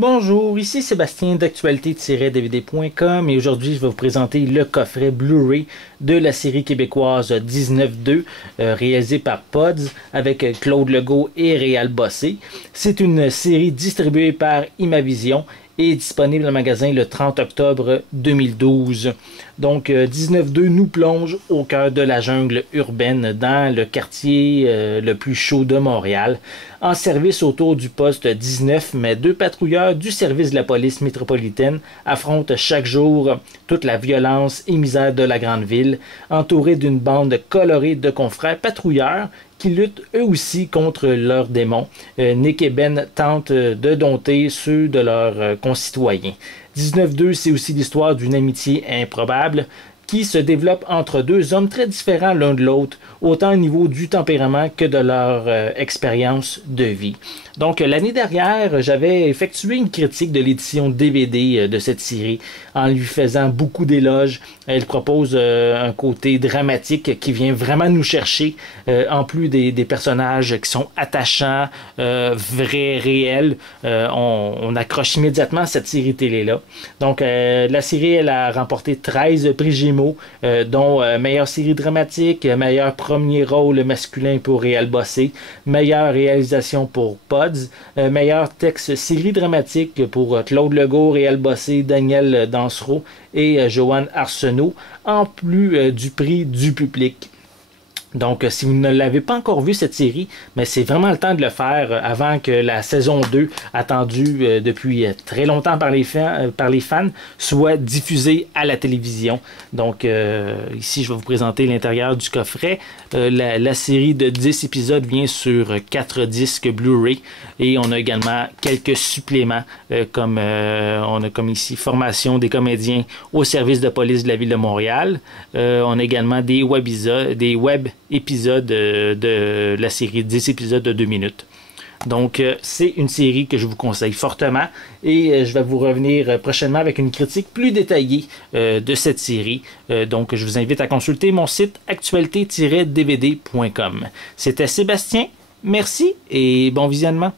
Bonjour, ici Sébastien d'actualité-dvd.com et aujourd'hui je vais vous présenter le coffret Blu-ray de la série québécoise 19-2 réalisée par Pods avec Claude Legault et Réal Bossé. C'est une série distribuée par Imavision et disponible dans le magasin le 30 octobre 2012. Donc 19-2 nous plonge au cœur de la jungle urbaine dans le quartier le plus chaud de Montréal. En service autour du poste 19, mais deux patrouilleurs du service de la police métropolitaine affrontent chaque jour toute la violence et misère de la grande ville, entourés d'une bande colorée de confrères patrouilleurs qui luttent eux aussi contre leurs démons. Nick et Ben tentent de dompter ceux de leurs concitoyens. 19-2, c'est aussi l'histoire d'une amitié improbable qui se développe entre deux hommes très différents l'un de l'autre, autant au niveau du tempérament que de leur expérience de vie. Donc, l'année dernière, j'avais effectué une critique de l'édition DVD de cette série en lui faisant beaucoup d'éloges. Elle propose un côté dramatique qui vient vraiment nous chercher, en plus des personnages qui sont attachants, vrais, réels. On accroche immédiatement à cette série télé-là. Donc, la série, elle a remporté 13 prix Gémeaux, dont meilleure série dramatique, meilleur premier rôle masculin pour Réal Bossé, meilleure réalisation pour Pods, meilleur texte série dramatique pour Claude Legault, Réal Bossé, Daniel Dansereau et Joanne Arsenault, en plus du prix du public. Donc, si vous ne l'avez pas encore vu cette série, mais c'est vraiment le temps de le faire avant que la saison 2, attendue depuis très longtemps par les fans, soit diffusée à la télévision. Donc, ici, je vais vous présenter l'intérieur du coffret. La série de 10 épisodes vient sur 4 disques Blu-ray et on a également quelques suppléments comme on a comme ici formation des comédiens au service de police de la ville de Montréal. On a également des web épisodes de la série, 10 épisodes de 2 minutes. Donc, c'est une série que je vous conseille fortement et je vais vous revenir prochainement avec une critique plus détaillée de cette série. Donc, je vous invite à consulter mon site actualité-dvd.com. C'était Sébastien, merci et bon visionnement.